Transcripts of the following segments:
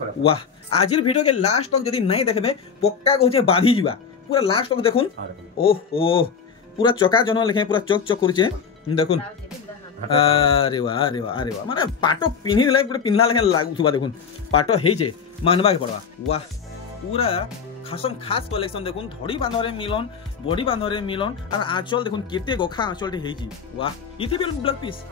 वाह आज वीडियो के लास्ट तक जदि नहीं देखबे पक्का कहूचे बाधी जीवा पूरा लास्ट तक देखुन ओहो पूरा चका जन लेखे पूरा चक चक करूचे देखुन अरे वाह अरे वाह अरे वाह माने पाटो पिन्ही ले पूरा पिन्हला लेखे लागुथुबा देखुन पाटो हे जे मानबा के पड़वा वाह पूरा खासम खास कलेक्शन देखुन धड़ी बांधरे मिलन बॉडी बांधरे मिलन और आंचल देखुन केते गोखा आंचल हे जी वाह इथे भी ब्लाउज पीस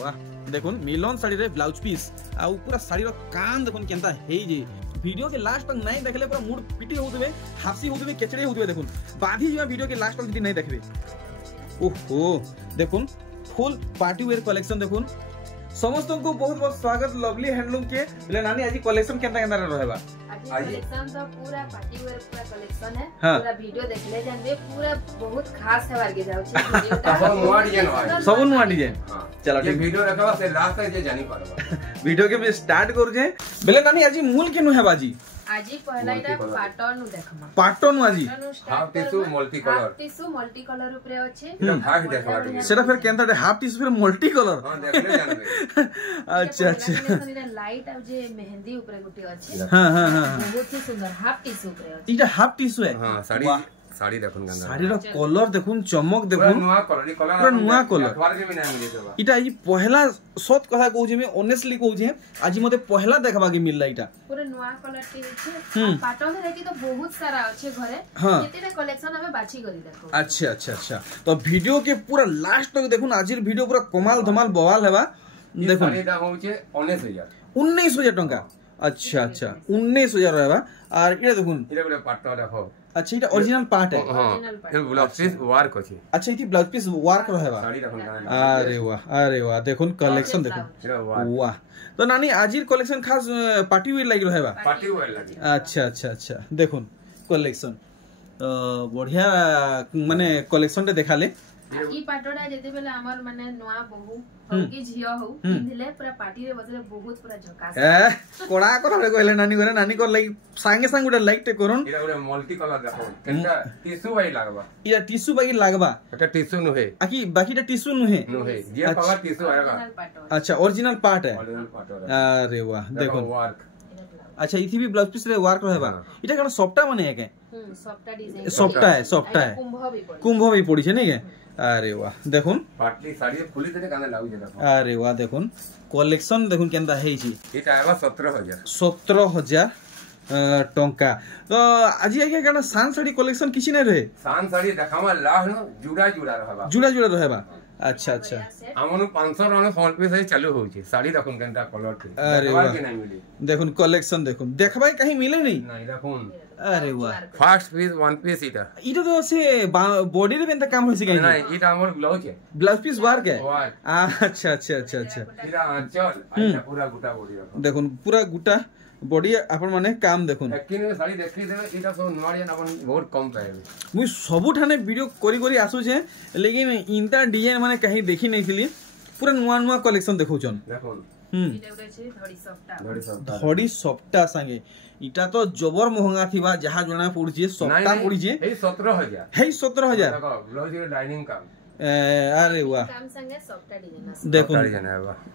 वाह देखुन मिलन साड़ी रे ब्लाउज पीस आ पूरा साड़ी रो कान देखुन केनता हे जे वीडियो के लास्ट तक नहीं देखले पूरा मूड पिटी होतबे हाफसी होतबे केचड़े होतबे देखुन बाधी जीवा वीडियो के लास्ट तक जदि नहीं देखबे ओहो देखुन फुल पार्टी वेयर कलेक्शन देखुन समस्त को बहुत बहुत स्वागत लवली हैंडलूम के ले नानी आज कलेक्शन केनता केनता रहबा आज कलेक्शन तो पूरा पार्टी वेयर पूरा कलेक्शन है पूरा वीडियो देखले जानबे पूरा बहुत खास है वार के जाउ छी सब नवा डिजाइन सब नवा डिजाइन चलो ठीक वीडियो रखबा से लास्ट तक जे जानी पारबा वीडियो के भी स्टार्ट करू जे बेले नानी आज मूल केनु है बाजी आजी पहला इटा पाटन नु देखमा पाटन आजी हाफ टिश्यू मल्टी कलर ऊपर अछि भाग देखबा सेटा फिर केनता हाफ टिश्यू फिर मल्टी कलर हां देखले जानबे अच्छा अच्छा लाइट अब जे मेहंदी ऊपर गुटी अछि हां हां हां बहुत ही सुंदर हाफ टिश्यू ऊपर अछि इटा हाफ टिश्यू है हां साड़ी देखुन गंदा साड़ी रो कलर देखुन चमक देखुन नुवा कलर पूरा नुवा कलर अखबार के भी नहीं मिले देबा इटा आज पहला सत कथा कहू जे मैं ऑनेस्टली कहू जे आज मते पहला देखबा के मिलला इटा पूरा नुवा कलर के छै पाटन रे की तो बहुत सारा अछि घरे केतेटा कलेक्शन हमें बाछी करी देखो अच्छा अच्छा अच्छा तो वीडियो के पूरा लास्ट तक देखुन आज वीडियो पूरा कमाल धमाल बवाल हेबा देखुन साड़ी दाम होचे 19000 टका अच्छा अच्छा 19000 रहबा और इटा देखुन इटा बोले पाटो देखो अच्छा इटा ओरिजिनल पार्ट है हां ये ब्लाउज पीस वर्क अछि अच्छा इटी ब्लाउज पीस वर्क रहबा साड़ी देखुन अरे वाह देखुन कलेक्शन देखुन वाह तो नानी आजिर कलेक्शन खास पार्टी वेयर लागि रहबा पार्टी वेयर लागि अच्छा अच्छा अच्छा देखुन कलेक्शन बढ़िया माने कलेक्शन टे देखाले ई पाटोडा जेते बेले हमर माने नवा बहु हम की झियो हो पिनले पूरा पार्टी रे बसले बहुत पूरा झकास कोड़ा करे कहले नानी को लाइक संगे संग उडा लाइक टे करन इरा उडा मल्टी कलर देखो केनटा टिश्यू बाई लागबा इरा टिश्यू बाई लागबा एटा टिश्यू नु है आकी बाकीटा टिश्यू नु है जे पावर टिश्यू आएगा अच्छा ओरिजिनल पार्ट है अरे वाह देखो वर्क अच्छा इथि भी ब्लाउज पीस रे वर्क रहबा इटा कण सॉफ्टा माने है के सॉफ्टा डिजाइन सॉफ्टा है कुंभ भी पड़ी छे नहीं के अरे वाह देखुन पाटली साड़ी फुली तने काने लागु जे देखो अरे वाह देखुन कलेक्शन देखुन केनता हेई छी एटा आबा 17000 टंका तो आज आगे कण सान साड़ी कलेक्शन किछि नै रहे सान साड़ी देखामा लाह न जुड़ा रहबा जुड़ा रहबा अच्छा अच्छा हमनु 500 रन फोन पे से चालू हो छी साड़ी देखुन केनता कलर के अरे वाह के नहीं मिली देखुन कलेक्शन देखुन देखबाई कहीं मिले नहीं देखुन अरे वाह फर्स्ट पीस वन पीस इटा तो से बॉडी रे बेंता काम होइसे कहीं नहीं इटा हमर ब्लाउज है ब्लाउज पीस वर्क है अच्छा अच्छा अच्छा अच्छा इरा आंचल आइटा पूरा गुटा बॉडी देखुन पूरा गुटा बॉडी अपन माने काम देखुन लेकिन साड़ी देखि देबे इटा सब नवारियन अपन बहुत कम पाएबे मुई सबु ठाने वीडियो करी आसु छे लेकिन इंटा डिजाइन माने कहीं देखि नहीं थिली पूरा नुवा कलेक्शन देखौछन देखुन धड़ी सफ्टा संगे इटा तो जबर महंगा थिबा जहा जणा पड़छे सफ्टा पड़छे हे 17000 हे 17000 देखो ब्लाउज रे लाइनिंग काम अरे वाह काम संगे सॉफ्टा डिजाइन देखुन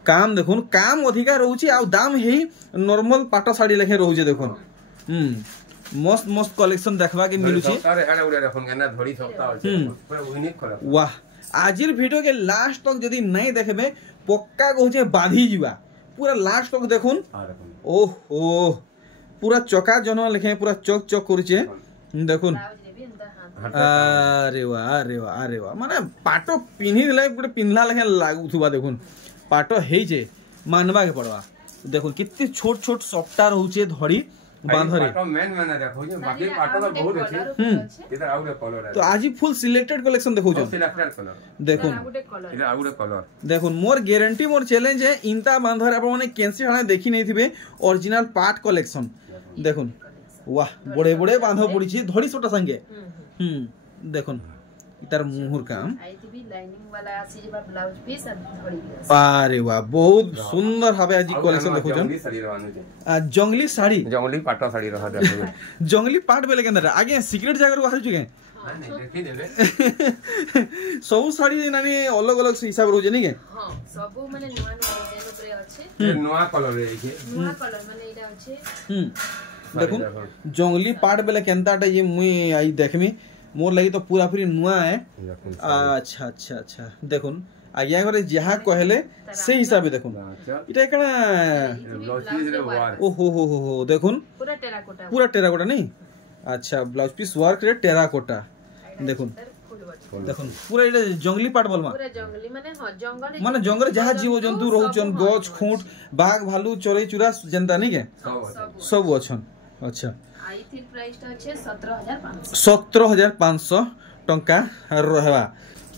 काम देखुन काम अधिका रहउची आ दाम हे नॉर्मल पाटो साड़ी लेखे रहउचे देखुन मस्त मस्त कलेक्शन देखबा के मिलुची अरे हेडा उडा देखुन केना धड़ी सफ्टा होचे पूरा यूनिक कलर वाह आजिर वीडियो के लास्ट तक जदि नहीं देखबे पक्का कहूचे बाधी जीवा पूरा लास्ट तक देखुन ओहो पूरा चका जन लेखे पूरा चक चक करूचे देखुन अरे वाह अरे वाह अरे वाह माने पाटो पिन्ही ले गुटे पिन्हला लेखे लागुथुबा देखुन पाटो हे जे मानबा के पड़वा देखुन कितनी छोट छोट सॉफ्टा रहउचे धड़ी बांधरे पाटो मेन देखो जे बाकी पाटो तो बहुत अछि इधर आउरे कलर है तो आज ही फुल सिलेक्टेड कलेक्शन देखो जो सिलेक्टेड कलर देखुन इधर आउरे कलर देखुन मोर गारंटी मोर चैलेंज है इंता बांधरे अपन माने कैंसी हाने देखि नहीं थिबे ओरिजिनल पार्ट कलेक्शन देखुन वाह बड़े बड़े बांधो पड़ी छी धड़ी छोटा संगे देखुन इतार मुहर काम आईटीबी लाइनिंग वाला आसी जेबा ब्लाउज पीस और धड़ी अरे वाह बहुत सुंदर भाबे आज कलेक्शन देखो जन जंगली साड़ी पाटो साड़ी रहा देखो जंगली पाट बेले केंदर आगे सीक्रेट जगह को आसु के नहीं देखी देबे सब साड़ी नानी अलग अलग हिसाब रहउजे नहीं के हां सब माने नुवा नुवा डिजाइन ऊपर अछि नुवा कलर रे के नुवा कलर माने इडा अछि देखुन जंगली पाट बेले केनताटा ये मुई आई देखमी मोर लगी तो पूरा पूरी नुआ है। अच्छा अच्छा अच्छा देखुन आज्ञा करे जहा कहले से हिसाब देखुन इटा कणा ओ हो देखुन पूरा टेराकोटा नहीं। अच्छा ब्लाउज पीस वर्क रे टेराकोटा देखुन देखुन पूरा इटा जंगली पाट बोलमा पूरा जंगली माने हां जंगल माने जंगल जहा जीव जंतु रहउचन गछ खूंट बाघ भालू चोरई चुरा जनता नहीं के सब अछन। अच्छा आई थिंक प्राइस ता छै 17500 17500 टंका रहबा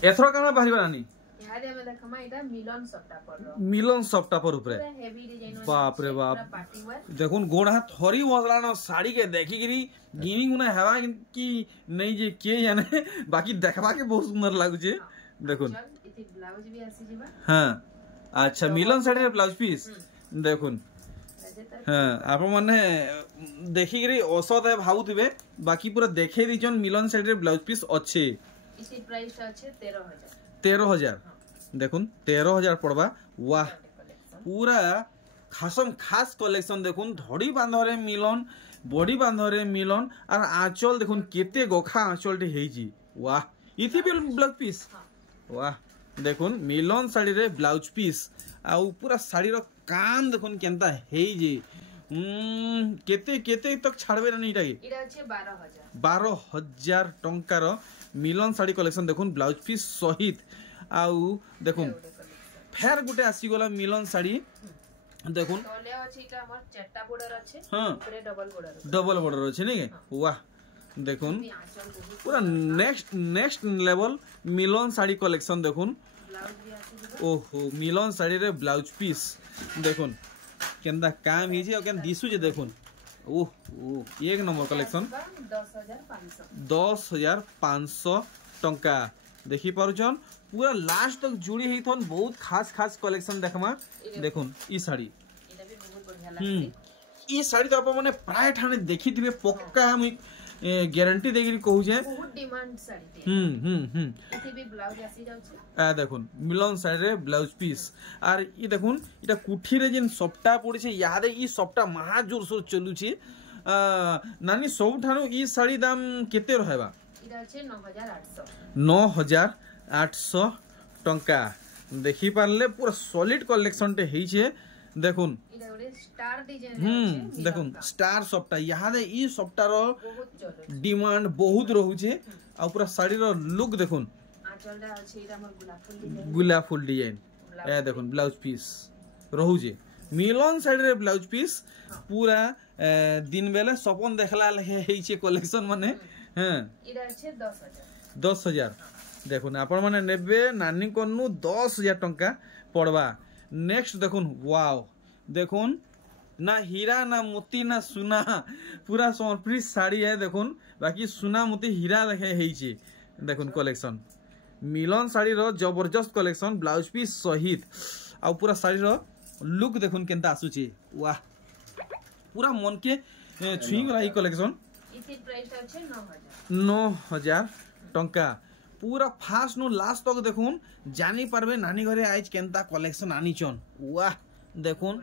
एथरो काना बाहिबा नानी यादे में देखमा इटा मिलन सफ्टा पर ऊपर बाप रे बाप देखुन गोड़ हाथ थरी वसला न साड़ी के देखी गिरी गिनी गुना हेवा कि नहीं जे के जाने बाकी देखबा के बहुत सुंदर लागु छे देखुन इति ब्लाउज भी आसी जिबा हां अच्छा मिलन साड़ी रे ब्लाउज पीस देखुन हां आप माने देखी गिरी औसत है भाउथिबे बाकी पूरा देखे दिजन मिलन साड़ी रे ब्लाउज पीस अच्छे इसी प्राइस अच्छे 13000 देखुन 13000 पड़वा वाह पूरा खासम खास कलेक्शन देखुन धड़ी बांधरे मिलन बॉडी बांधरे मिलन और आंचल देखुन केते गोखा आंचल टे हेजी वाह इथि भी ब्लाउज पीस वाह देखुन मिलन साड़ी रे ब्लाउज पीस आ पूरा साड़ी रो काम देखुन केनता हेजी केते केते तक छाड़बे नहीं इटा इटा छै 12000 टंका रो मिलन साड़ी कलेक्शन देखुन ब्लाउज पीस सहित आउ देखुन फेर गुटे आसी गला मिलन साड़ी देखुन तले अछि इटा हमर चट्टा बॉर्डर अछि हां ऊपर डबल बॉर्डर अछि नहीं वाह देखुन पूरा नेक्स्ट लेवल मिलन साड़ी कलेक्शन देखुन ओहो मिलन साड़ी रे ब्लाउज पीस देखुन केंदा काम हिजे और केन दिसु जे देखुन ओह एक नंबर कलेक्शन 10500 टंका देखि पारुछन पूरा लास्ट तक जुड़ी ही थन बहुत खास खास कलेक्शन देखमा देखुन ई साड़ी इटा भी बहुत बढ़िया लागसी ई साड़ी तो आप माने प्राय ठाने देखि दिबे पक्का हम गारंटी देगिरी कहू जे बहुत डिमांड साड़ी इति भी ब्लाउज आसी जाउ छै आ देखुन मिलन साड़ी रे ब्लाउज पीस आर ई देखुन इटा कुठी रे जिन सप्ता पड़ी छे यादे ई सप्ता महा जोर सोर चलु छे नानी सब ठानो ई साड़ी दाम केते रहबा इटा छै 9800 टंका देखि पारले पूरा सॉलिड कलेक्शन टे हेई छे देखुन इटा ओरे स्टार डिजाइन देखुन स्टार सप्ता यादे ई सप्ता रो डिमांड बहुत रहू छे आ पूरा साड़ी रो लुक देखुन आंचलडा अछि इटा हमर गुलाब फुल डिजाइन ए देखुन ब्लाउज पीस रहू छे मिलन साड़ी रे ब्लाउज पीस पूरा दिन बेले सपन देखला हेई छे कलेक्शन माने हां इटा छै 10000 देखुन आपण माने नेबे नानी कोनु 10000 टंका पड़वा। नेक्स्ट देखुन वाओ देखुन ना हीरा ना मोती ना सुना पूरा समर्पित साड़ी है देखुन बाकी सुना मोती हीरा रखे हेई छे देखुन कलेक्शन मिलन साड़ी रो जबरदस्त कलेक्शन ब्लाउज पीस सहित आ पूरा साड़ी रो लुक देखुन केनता आसु छे वाह पूरा मन के छुई गला ई कलेक्शन इति प्राइस अछि 9000 टंका पूरा फास्ट नो लास्ट तक देखुन जानी पारबे नानी घरे आज केनता कलेक्शन आनी चन वाह देखुन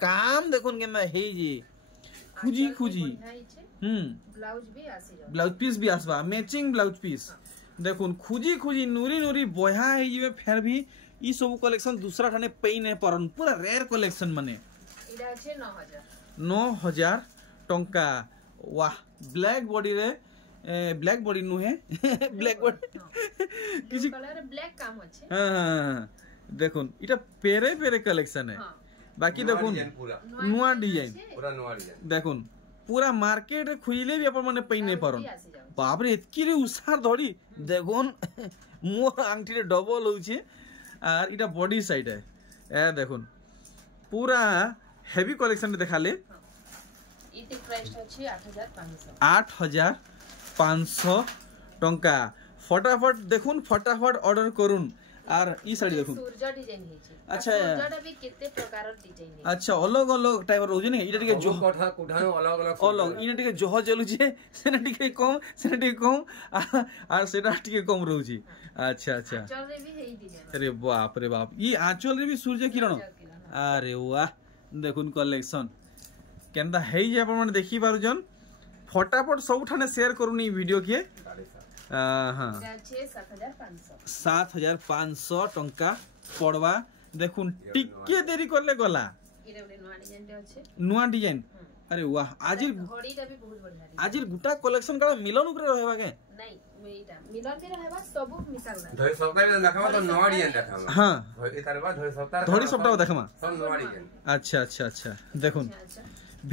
काम देखुन केना हेई जी खुजी खुजी ब्लाउज पीस भी आसबा मैचिंग ब्लाउज पीस देखुन खुजी खुजी नूरी नूरी बया हेई जीवे फेर भी ई सब कलेक्शन दूसरा ठाने पेई ने परन पूरा रेयर कलेक्शन माने इडा छै 9000 टंका वाह ब्लैक बॉडी रे ब्लैक बॉडी नु है ब्लैक बॉडी किसी कलर ब्लैक काम अछि हां देखुन इटा पेरे पेरे कलेक्शन है बाकी देखुन नुआ डिजाइन पूरा नुआ डिजाइन देखुन पूरा मार्केट रे खुइले भी अपन माने पई नै परन बाप रे एतकी रे उसार धड़ी देखुन मोर आंगठी रे डबल होउछे आर इटा बॉडी साइड है ए देखुन पूरा हेवी कलेक्शन देखाले इति प्राइस अछि 8500 टंका फटाफट देखुन फटाफट ऑर्डर करुन आर ई साड़ी देखो सूर्य डिजाइन हेची अच्छा सूर्यटा भी केते प्रकार डिजाइन है अच्छा अलग अलग टाइप रहउजे ने इटा टिके जो कोठा कोठा अलग अलग अलग इने टिके जह जलु जे सेना टिके कम आर सेना टिके कम रहउजी अच्छा अच्छा आंचल रे भी हेई डिजाइन अरे बाप ई आंचल रे भी सूर्य किरण अरे वाह देखुन कलेक्शन केनता हेई जे अपन माने देखि पारु जन फटाफट सब ठाने शेयर करूनी वीडियो के हाँ 7500 टंका पड़वा देखुन टिके देरी करले गला नुआ डिजाइन अरे वाह आजिर घड़ीटा भी बहुत बढ़िया आजिर गुटा कलेक्शन का मिलन ऊपर रहबा के नहीं मेटा मिलन भी रहबा सब मिसाल धोई सप्ताह में देखमा तो नवा डिजाइन देखमा हां धोई तरबा धोई सप्ताह देखमा सब नवा डिजाइन अच्छा देखुन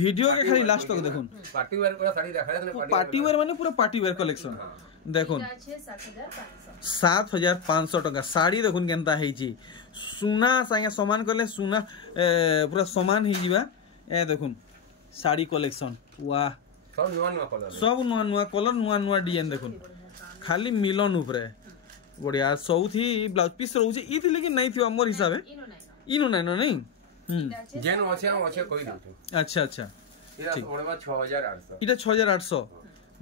वीडियो के खाली लास्ट तक देखुन पार्टी वेयर को साड़ी देखा है पार्टी वेयर माने पूरा पार्टी वेयर कलेक्शन देखुन 7500 टका साड़ी देखुन केनता हेची सुना संगे समान करले सुना पूरा समान ही जीवा ए देखुन साड़ी कलेक्शन वाह सब नुआ कलर नुआ डिजाइन देखुन खाली मिलन ऊपर बढ़िया सौथी ब्लाउज पीस रहउची ई थी लेकिन नहीं थी हमर हिसाबे इनो नहीं जेन ओछे कोई दउ अच्छा इरा पड़वा 6800 इटा 6800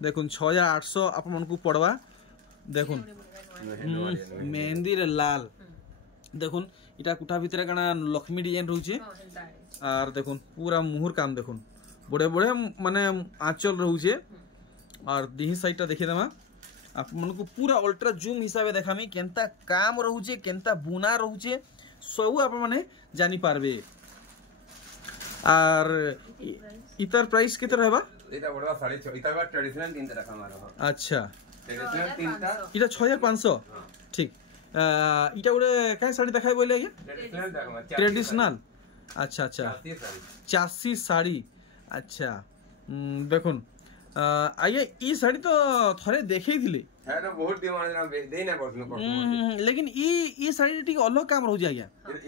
देखुन 6800 अपन मन को पड़वा देखुन मेहंदी रे लाल देखुन इटा कुठा भीतर कना लक्ष्मी डिजाइन रहउचे और देखुन पूरा मुहर काम देखुन बड़े माने आंचल रहउचे और दिही साइडटा देखि दमा आप मन को पूरा अल्ट्रा जूम हिसाबे देखामी केनता काम रहउचे केनता बुना रहउचे सब आप माने जानी पारबे और इतर प्राइस कितना रहबा इता बड़वा 6.5 इता बा ट्रेडिशनल तीन तरह का मारा अच्छा ट्रेडिशनल तीनटा इटा 6500 ठीक इटा ओरे काई साड़ी देखाय बोले ये ट्रेडिशनल देखमा ट्रेडिशनल अच्छा चासी साड़ी अच्छा देखुन आइए ई साड़ी तो थरे देखै थिले है ना बहुत डिमांड ना दे ना बसनो लेकिन ई साड़ी ठीक अलग काम रहउ जाय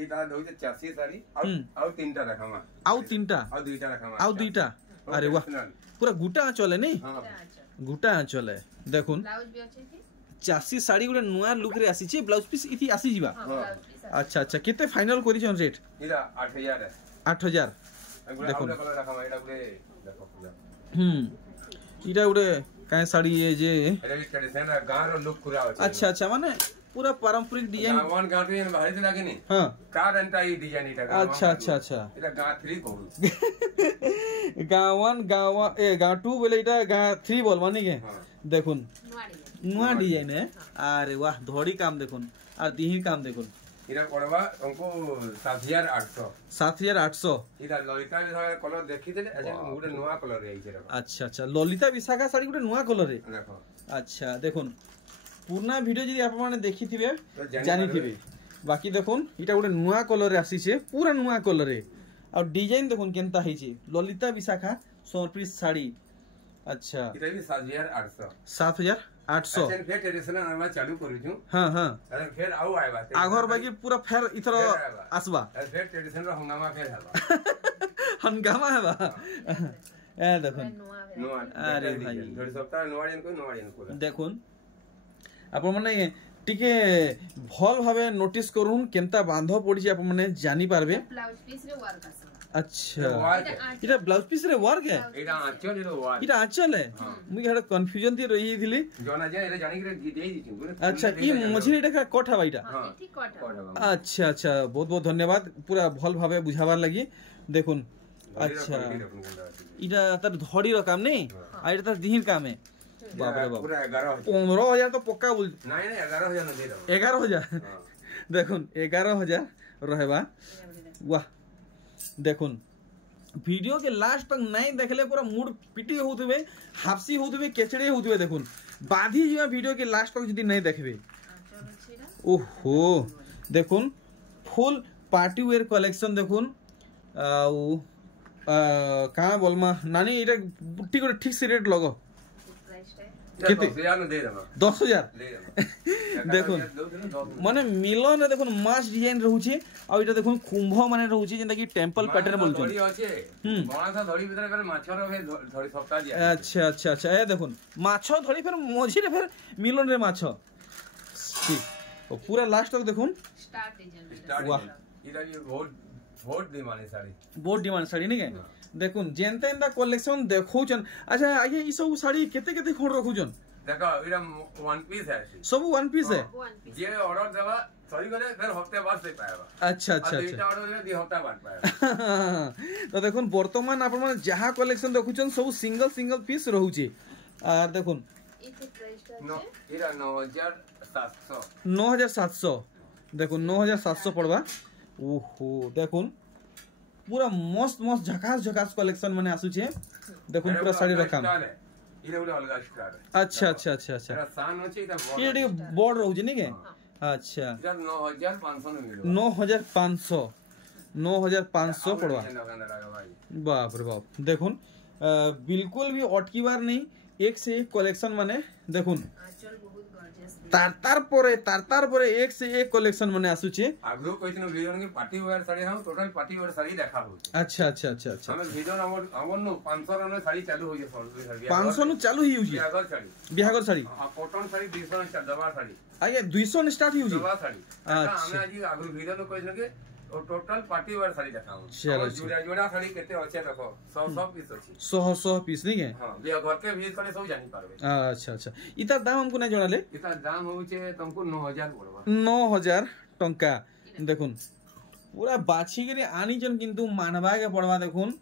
इता दोइते 84 साड़ी और तीनटा रखमा आउ तीनटा और दुईटा रखमा आउ दुईटा अरे वाह पूरा गुटा चले नहीं गुटा चले देखुन ब्लाउज भी अच्छे थी चासी साड़ी गुडे नुआ लुक रे आसी छी ब्लाउज पीस इथि आसी जीवा अच्छा केते फाइनल करी छन रेट इरा 8000 है 8000 देखो कलर रखमा एटा गुडे देखो इटा गुडे काहे साड़ी ये जे एटा भी ट्रेडिशनल गांव रो लुक पूरा होय अच्छा माने पूरा पारंपरिक डिजाइन गावन गांव डिजाइन भारी तो लागे नी हां कार एंटा ई डिजाइन इटा अच्छा इटा गांव 3 कहू गावा ए गांव 2 बोले इटा गांव 3 बोल माने के देखुन नुआ डिजाइन है अरे वाह धोड़ी काम देखुन और दिही काम देखुन इरा पड़वा हमको 7800 इरा ललिता विशाखा कलर देखि दे गुडे नुआ कलर रे आइछे अच्छा ललिता विशाखा साड़ी गुडे नुआ कलर रे देखो अच्छा देखुन पुरना वीडियो जदी आप माने देखि थिबे जानि थिबे बाकी देखुन इटा गुडे नुआ कलर रे आसी छे पूरा नुआ कलर रे और डिजाइन देखुन केनता हेछि ललिता विशाखा समर्पित साड़ी अच्छा इटा भी 7800 7800 अच्छा फिर ट्रेडिशनल आवा चालू करू छु हां अरे फिर आउ आइबा आघर बाकी पूरा फेर इथर आसबा फिर ट्रेडिशनल हंगामा फिर हबा हंगामा हबा ए देखुन नुआ अरे भाई थोड़ी सप्ताह नुआडियन को देखुन आपण माने टिके भल भाबे नोटिस करून केनता बांधो पड़ी आपण माने जानि पारबे ब्लाउज पीस रे वर्क आसा अच्छा इटा ब्लाउज पीस रे वर्क है इटा आंचल रे वर्क इटा आंचल है मुई हेड कंफ्यूजन थी रही थिली जोना जे एरे जानि के दे दी अच्छा ई मझिरी एटा कट हबा इटा हां ठीक कट हबा अच्छा बहुत धन्यवाद पूरा भल भाबे बुझाबार लागि देखुन अच्छा इटा तर धड़ी रो काम नहीं आ इटा तर दिहिर काम है बाप रे बाप पूरा 15000 तो पक्का बोल नहीं 11000 न दे दो 11000 देखुन 11000 रहबा वाह देखुन वीडियो के लास्ट तक नहीं देखले पूरा मूड पिटी होतबे हाफसी होतबे केचड़े होतबे देखुन बाधी जीवा वीडियो के लास्ट तक जदी नहीं देखबे ओहो देखुन फुल पार्टी वेयर कलेक्शन देखुन का बोलमा नानी इटा ठीक से रेट लगो कितने 10000 देखुन माने मिलन देखुन मास डिजाइन रहउची आ इटा देखुन कुंभ माने रहउची जेंता कि टेंपल पैटर्न बोलछन धड़ी अछि बणासा धड़ी भीतर कर माछर रे धड़ी सप्ताह दिया अच्छा ए देखुन माछ धड़ी फिर मझी रे फिर मिलन रे माछ ठीक और पूरा लास्ट तक देखुन स्टार्ट डिजाइन स्टार्ट वाह। इधर ये बहुत डिमांड है साड़ी बहुत डिमांड साड़ी नहीं के देखुन जेनते एंदा कलेक्शन देखौचन अच्छा आगे ई सब साड़ी केते केते खण रखुचन देखो इधर वन पीस है सब वन पीस है ये ऑर्डर देवा सॉरी करे फिर हफ्ते बाद से पाएगा अच्छा अच्छा और अच्छा दुईटा ऑर्डर दे दी हफ्ता बाद पाएगा तो देखुन वर्तमान आपण माने जहा कलेक्शन देखुचन सब सिंगल सिंगल पीस रहउची आ देखुन इथे प्राइस नो আছে इधर 9700 9700 देखुन 9700 पड़वा ओहो देखुन पूरा मस्त मस्त झकास झकास कलेक्शन माने आसुचे देखुन पूरा साड़ी रखाम इधर उधर अलग स्टार है अच्छा अच्छा अच्छा अच्छा इधर सान होचे इधर ये डी बोर्ड रहउची नहीं के अच्छा इधर 9500 में मिलेगा 9500 9500 पड़वा भाई बाप रे बाप देखुन बिल्कुल भी अटकी बार नहीं एक से एक कलेक्शन माने देखुन आंचल बहुत गॉर्जियस तार परे एक से एक कलेक्शन माने आसुचे आगु कहितनो वीडियो के पार्टी वेयर साड़ी हम टोटल पार्टी वेयर साड़ी देखा हो अच्छा अच्छा अच्छा अच्छा हमें वीडियो हमर नो 500 रन साड़ी चालू हो जे साड़ी 500 नु चालू ही हुई बिहागर साड़ी बिहागर साड़ी कॉटन साड़ी 200 स्टार्ट दवा साड़ी आगे 200 ने स्टार्ट ही हुई दवा साड़ी अच्छा। हमें आज आगु वीडियो नो कहितनो के टोटल पार्टी वेयर साड़ी देखा हो चलो, जोड़ा जोड़ा साड़ी केते होचे देखो 100 पीस होची 100 पीस नहीं है हां बिया घर के भीज करे सब जानि पारबे अच्छा अच्छा इता दाम हमको नहीं जणाले इतना दाम होचे तुमको 9000 पड़वा 9000 टंका देखुन पूरा बाछी के आनी जन किंतु मानवा के पड़वा देखुन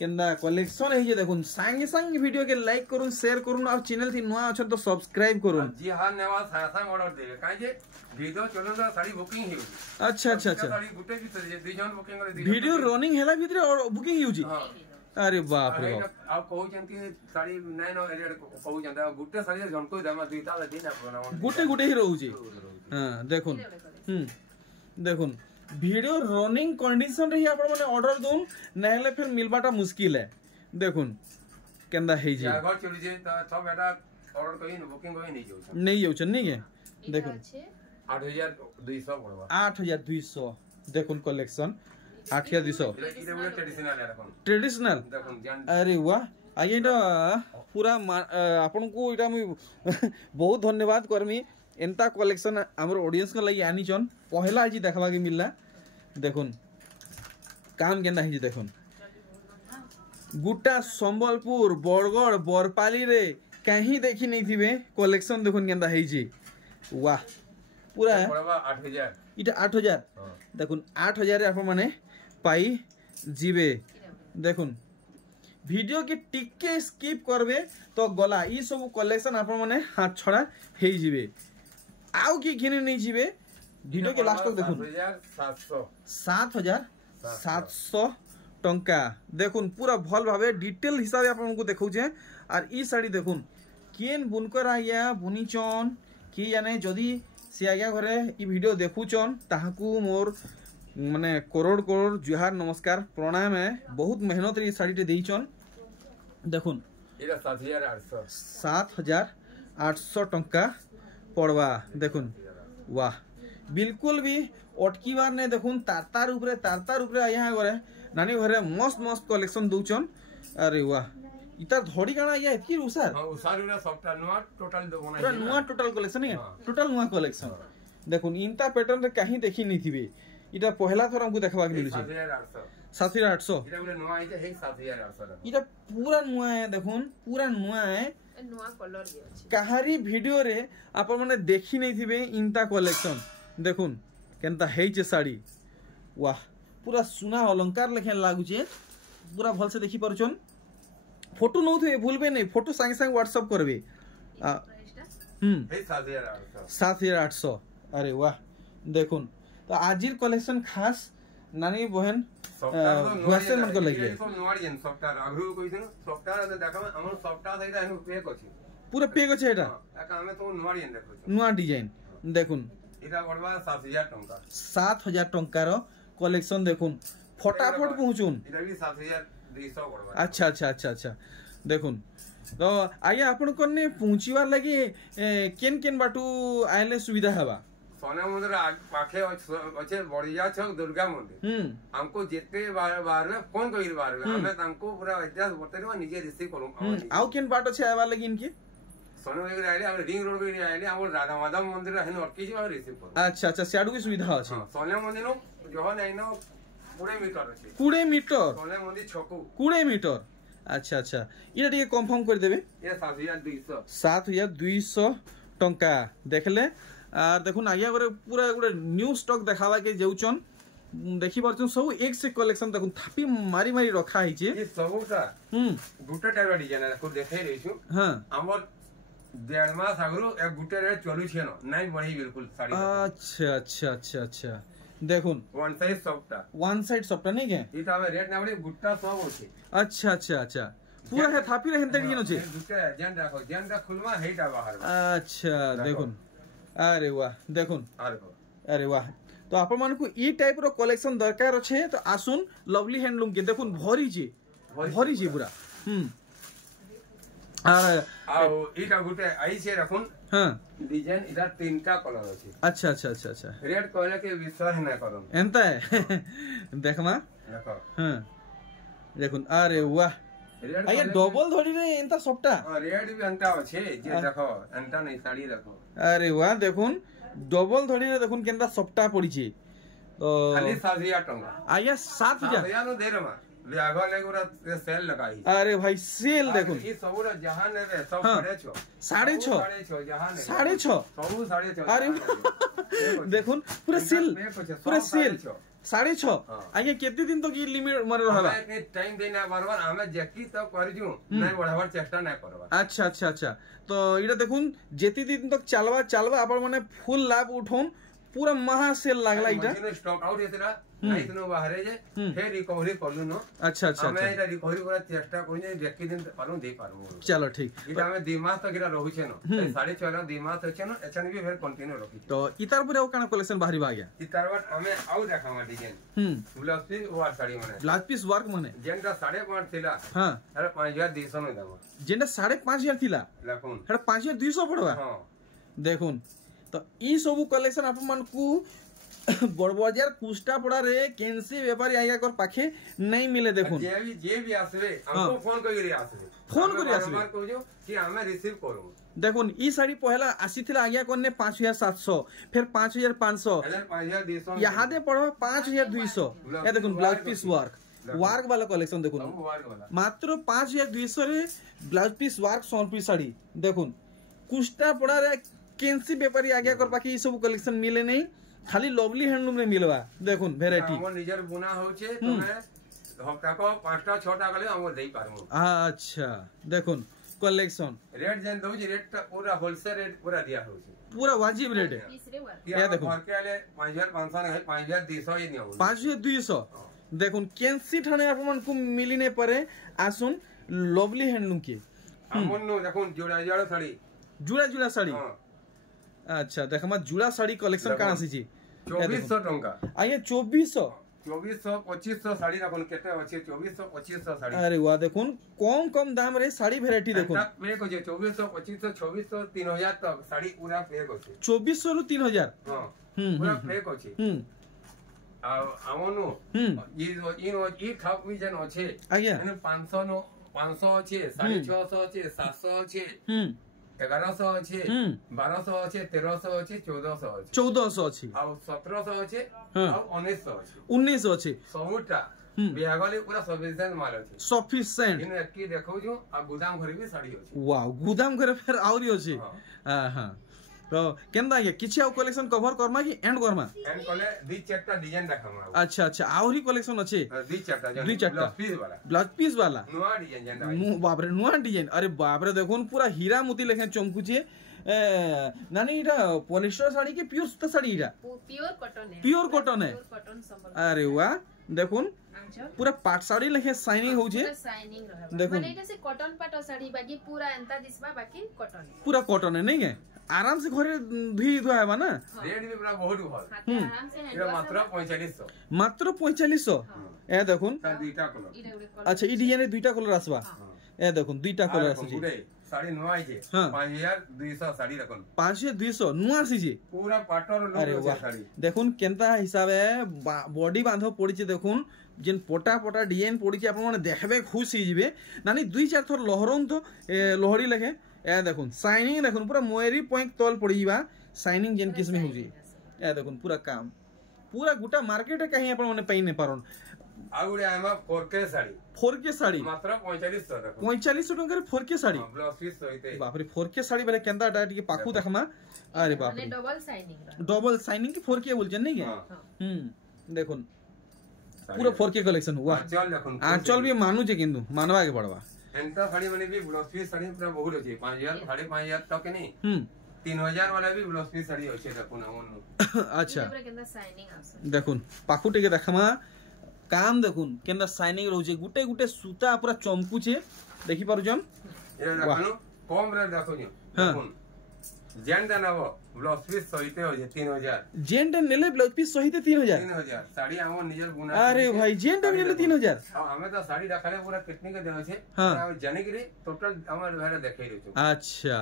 केंदा कलेक्शन है जे देखुन संगे संगे वीडियो के लाइक करूं शेयर करूं और चैनल थी नया अछन तो सब्सक्राइब करूं जी हां नेवा सासा ऑर्डर दे काहे जे वीडियो चलन साड़ी बुकिंग ही अच्छा अच्छा अच्छा साड़ी गुटे भी सजे दी जन बुकिंग करे दी वीडियो रनिंग हैला भीतर और बुकिंग ही हुजी हां अरे बाप रे बाप आप कहू जन की साड़ी नै नो एरिया कहू जन गुटे साड़ी जन को दमा दुईता दिन अपना गुटे गुटे ही रहउजी हां देखुन देखुन वीडियो रनिंग कंडीशन रही आपण माने ऑर्डर दोन नहले फिर मिलबाटा मुश्किल है देखुन केंदा हे जी घर चली जे त सब बेटा ऑर्डर कहीं बुकिंग कोई नहीं जाऊ नहीं जाउछ नहीं के देखुन 8200 पड़वा 8200 देखुन कलेक्शन 8200 इधर उधर ट्रेडिशनल है देखो ट्रेडिशनल देखो जान अरे वाह आगे एटा पूरा आपन को एटा मैं बहुत धन्यवाद करमी एंता कलेक्शन हमर ऑडियंस के लागि आनी छन पहला आज देखबा के मिलला देखुन काम केना है देखुन गुटा संबलपुर बरगढ़ बरपाली रे कहीं देखी नहीं थिबे कलेक्शन देखुन केंदा है जी वाह पूरा पड़वा 8000 इटा 8000 देखुन 8000 आप माने पाई जीवे देखुन वीडियो के टिके स्किप करबे तो गला ई सब कलेक्शन आप माने हाथ छड़ा हे जीवे आउ की घिने नहीं जीवे वीडियो के लास्ट तक देखुन 7700 टंका देखुन पूरा भल भावे डिटेल हिसाब आपको देखौ छे और ई साड़ी देखुन केन बुनकर आया बुनीचन कि जाने जदी से आज्ञा घरे ई वीडियो देखुचन ताहाकू मोर माने करोड़ करोड़ जुहार नमस्कार प्रणाम है बहुत मेहनत रे साड़ी टे देइचन देखुन इला 7800 7800 टंका पड़वा देखुन वाह बिल्कुल भी अटकी बार ने देखुन तार ऊपर यहाँ घरे नानी घरे मस्त मस्त कलेक्शन दउचन अरे वाह इता धड़ी काना या एतकी उसार हां उसार उरा सबटा नुआ टोटल दो बनाई पूरा नुआ टोटल कलेक्शन है टोटल नुआ कलेक्शन देखुन इनता पैटर्न रे कहीं देखी नहीं थिबे इटा पहला थोर हमको देखबा के मिलु छै 7800 इटा उरा नुआ आइते हे 7800 इटा पूरा नुआ है देखुन पूरा नुआ है नुआ कलर भी अछि कहारी वीडियो रे आप माने देखी नहीं थिबे इनता कलेक्शन देखुन केनता हेइचे साड़ी वाह पूरा सुना अलंकार लेखे लागु छे पूरा भल से देखि परछन फोटो नौ थे भूलबे नहीं फोटो संगे संगे व्हाट्सएप करबे हे 7800 7800 अरे वाह देखुन तो आजिर कलेक्शन खास नानी बहन वैसे मन को लगी तो नोवाडी जन सॉफ्टवेयर अभी कोइ छन सॉफ्टवेयर देखा हमर सॉफ्टवेयर सहित एनु पेक अछि पूरा पेक अछि एटा एका हमें तो नोवाडी जन देखो नुआ डिजाइन देखुन इटा पड़वा 7000 टंका 7000 टंकार कलेक्शन देखुन फटाफट पहुंचुन इटा भी 7200 पड़वा अच्छा अच्छा अच्छा अच्छा देखुन तो आगे आपण कोने पहुंचीवार लगी केन केन बाटू आइले सुविधा हवा सोना मंदिर पाखे अच्छे बढ़िया छक दुर्गा मंदिर हमको जेते बार में फोन कइर बार में हमें तांको पूरा इतिहास बतेरवा निजे रिसीव करू आउ केन बाट छे आवा लगी इनके सोने में आइले हम रिंग रोड के आइले हम राधा माधव मंदिर है अटकी जी रिसीव कर। अच्छा अच्छा सियाडू की सुविधा अछि। हां सोने मंदिर नो जो नहीं नो 20 मीटर अछि। 20 मीटर सोने मंदिर छकू 20 मीटर। अच्छा अच्छा इटा टिके कंफर्म कर देबे। ये 7200 7200 टंका देखले आ देखुन आगे गोरे पूरा गोटे न्यू स्टॉक देखावा के जाउचन देखि परछन सब एक से कलेक्शन देखुन थापी मारी मारी रखा हिचे। ये सबटा गुटे टाइप डिजाइन को देखाई रहिछु। हां हमर 1.5 मास आगरो एक गुटे रेट चलु छे न नहीं बढ़ी बिल्कुल साड़ी। अच्छा अच्छा अच्छा अच्छा देखुन वन साइड सबटा नहीं के इटा में रेट ना बढ़ी गुट्टा सब होछे। अच्छा अच्छा अच्छा पूरा है थापी रे हेंते डिजाइन होछे गुटे जेन दा खुलमा हेटा बाहर। अच्छा देखुन अरे वाह देखुन अरे वाह तो आपण मान को ई टाइप रो कलेक्शन दरकार अछि तो आसुन लवली हैंडलूम के देखुन भरी जी पूरा आ इटा गुटे आई से रखुन। हां डिजाइन इधर तीनटा कलर अछि। अच्छा अच्छा अच्छा अच्छा रेड कहले के विश्वास ना करम एंता है देखमा देखो। हां देखुन अरे वाह आया डबल धड़ी रे एंता सबटा रेड भी एंता अछि जे देखो एंता नहीं साड़ी देखो। अरे वाह देखुन डबल धड़ी रे देखुन केनता सबटा पड़ी छी तो खाली 7000 टका आया 7000 नो दे रमा ब्यागा ले पूरा सेल लगाई। अरे भाई सेल देखुन ई सबरा जहां ने रे सब 6.5 जहां ने 6.5 सब 6.5 अरे देखुन पूरा सेल 6.5 आगे केते दिन तक ये लिमिट मर रहला हमें टाइम देना बार-बार हमें जेकी तो करजू नहीं बढ़ावर चेष्टा नहीं करबा। अच्छा अच्छा अच्छा तो इटा देखुन जेती दिन तक चलवा आपण माने फुल लाभ उठोन पूरा महा सेल लागला इटा स्टॉक आउट हेतरा नहीं तनो बाहरे जे फिर रिकवरी करलु न। अच्छा अच्छा हमें इटा रिकवरी करा चेष्टा कोइ जेकी दिन पारू दे पारू। चलो ठीक इटा हमें 2 मास तक इरा रहु छे न 6.5 2 मास अछि न एचन भी फिर कंटिन्यू रखी तो इतार पर काना कलेक्शन बाहरी बा गया इतार बात हमें आउ देखावा डिजाइन ब्लाउज पीस वार साड़ी माने ब्लाउज पीस वर्क माने जेनका 5.5 थिला। हां अरे 5200 में दवा जेनका 5.5 थिला लखुन अरे 5200 पड़वा। हां देखुन तो ई सब कलेक्शन आप मन को बड़बाजार कुष्टा पड़ा रे केनसी व्यापारी आया कर पाखे नहीं मिले। देखुन जे भी आसबे हमको फोन करी आसबे कि हमें रिसीव करू। देखुन ई साड़ी पहला आसी थिला आज्ञा करने 5700 फिर 5500 5200 यहाँ दे पड़ो 5200 ये देखुन ब्लाउज पीस वर्क वाला कलेक्शन देखुन मात्र 5200 रे blouse piece work 100 piece sari देखुन कुष्टा पड़ा रे केनसी व्यापारी आज्ञा कर पाखे ई सब कलेक्शन मिले नहीं खाली लवली हैंडलूम में मिलवा देखुन वैरायटी हमर निजर बुना होचे तमे हफ्ता को 5टा 6टा गले हम देई पारमु। अच्छा देखुन कलेक्शन रेट जन दउ रेट पूरा होलसेल रेट पूरा दिया होचे पूरा वाजिब रेट है। या देखो घर के आले 5500 है 5200 ये नहीं हो 5200 देखुन केनसी ठाणे आपन को मिली ने परे आसुन लवली हैंडलूम के हमन नो देखुन जुड़ा साड़ी। अच्छा देखमा जुड़ा साड़ी कलेक्शन काना सी जी 2400 टंका आये 2400 2500 साड़ी रखन केते अछि 2500 साड़ी। अरे वाह देखुन कम दाम रे साड़ी वैरायटी देखुन पेक होजे 2400 2500 2600 3000 तक साड़ी पूरा पेक होचे 2400 रु 3000। हां पूरा पेक होचे आ हमनु ई ठप भी जन होचे आज्ञा 500 नो 500 अछि 650 अछि 700 अछि 1100 अच्छे 1200 अच्छे 1300 अच्छे 1400 अच्छे आ 1700 अच्छे आ 1900 अच्छे सबटा बिहागले पूरा सफिशिएंट माल अच्छे सफिशिएंट इन एककी देखौ छु आ गोदाम घर भी साड़ी अच्छे। वाह गोदाम घर फिर आउरी अच्छे। हां तो केंदा ये किछि आउ कलेक्शन कवर करमा कि एंड करमा एंड कले दी चारटा डिजाइन देखामा। अच्छा अच्छा आउरी कलेक्शन अच्छे दी चारटा ब्लाउज पीस वाला नुआ डिजाइन नु बाप रे नुआ डिजाइन अरे बाप रे देखुन पूरा हीरा मोती लेखे चमकुचे नानी इटा पॉलिस्टर साड़ी के प्योर सूता साड़ी इटा प्योर कॉटन है अरे वाह देखुन पूरा पाट साड़ी लेखे शाइनिंग होजे देखुन माने इटा से कॉटन पाट साड़ी बाकी पूरा एंता दिसबा बाकी कॉटन पूरा कॉटन है नहीं है आराम से घरे धुई धुआ है ना रेट भी पूरा बहुत भल आराम से है मात्र 4500 ए देखुन दुईटा कलर। अच्छा ई डिजाइन रे दुईटा कलर आसबा ए देखुन दुईटा कलर आसी साड़ी नुआ आइजे 5200 साड़ी रखन 5200 नुआ आसी पूरा पाटर लोग साड़ी देखुन केनता हिसाबे बॉडी बांधो पड़ी देखुन जेन पोटा डिजाइन पड़ी आपण माने देखबे खुश ही जिवे नानी दुई चार थर लहरन तो लहरी लेखे ए देखुन शाइनिंग देखुन पूरा मोयरी पॉइंट तल पड़ीबा शाइनिंग जेन किस्म में होजी ए देखुन पूरा काम पूरा गुटा मार्केट कहीं अपन माने पई नै पारन आउडे आमा 4K साड़ी मात्र 4500 रखो 4500 टका रे 4K साड़ी ब्लाउज पीस सहित बाप रे 4K साड़ी बेले केंदा डाटी के पाखु देखमा अरे बाप रे डबल शाइनिंग की 4K बोल जन नहीं है देखुन पूरा 4K कलेक्शन हुआ चल देखुन आंचल भी मानु जे किंतु मानवा के पड़वा एंता साड़ी माने भी ब्लाउज पीस साड़ी पूरा बहुत अछि 5000 5500 तक नहीं 3000 वाला भी ब्लाउज पीस साड़ी अछि देखुन हमन अच्छा देखुन पाखु टिके देखमा काम देखुन केंदा शाइनिंग रहउचे गुटे गुटे सूता पूरा चमकुचे देखि पारु जन ये देखनु कम रे देखुन देखुन जेंडा नबो ब्लाउज पीस सहित हो जे 3000 जेंडा नेले ब्लाउज पीस सहित 3000 साड़ी हमन निजर बुना अरे भाई जेंडा नेले 3000 हमें तो साड़ी रखले पूरा कितने के देवे छे हां जाने के टोटल हमर घरे देखै रहू अच्छा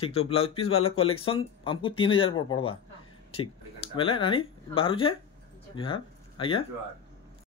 ठीक तो ब्लाउज पीस वाला कलेक्शन हमको 3000 पड़वा ठीक बेले नानी बाहर जे जोहार आज्ञा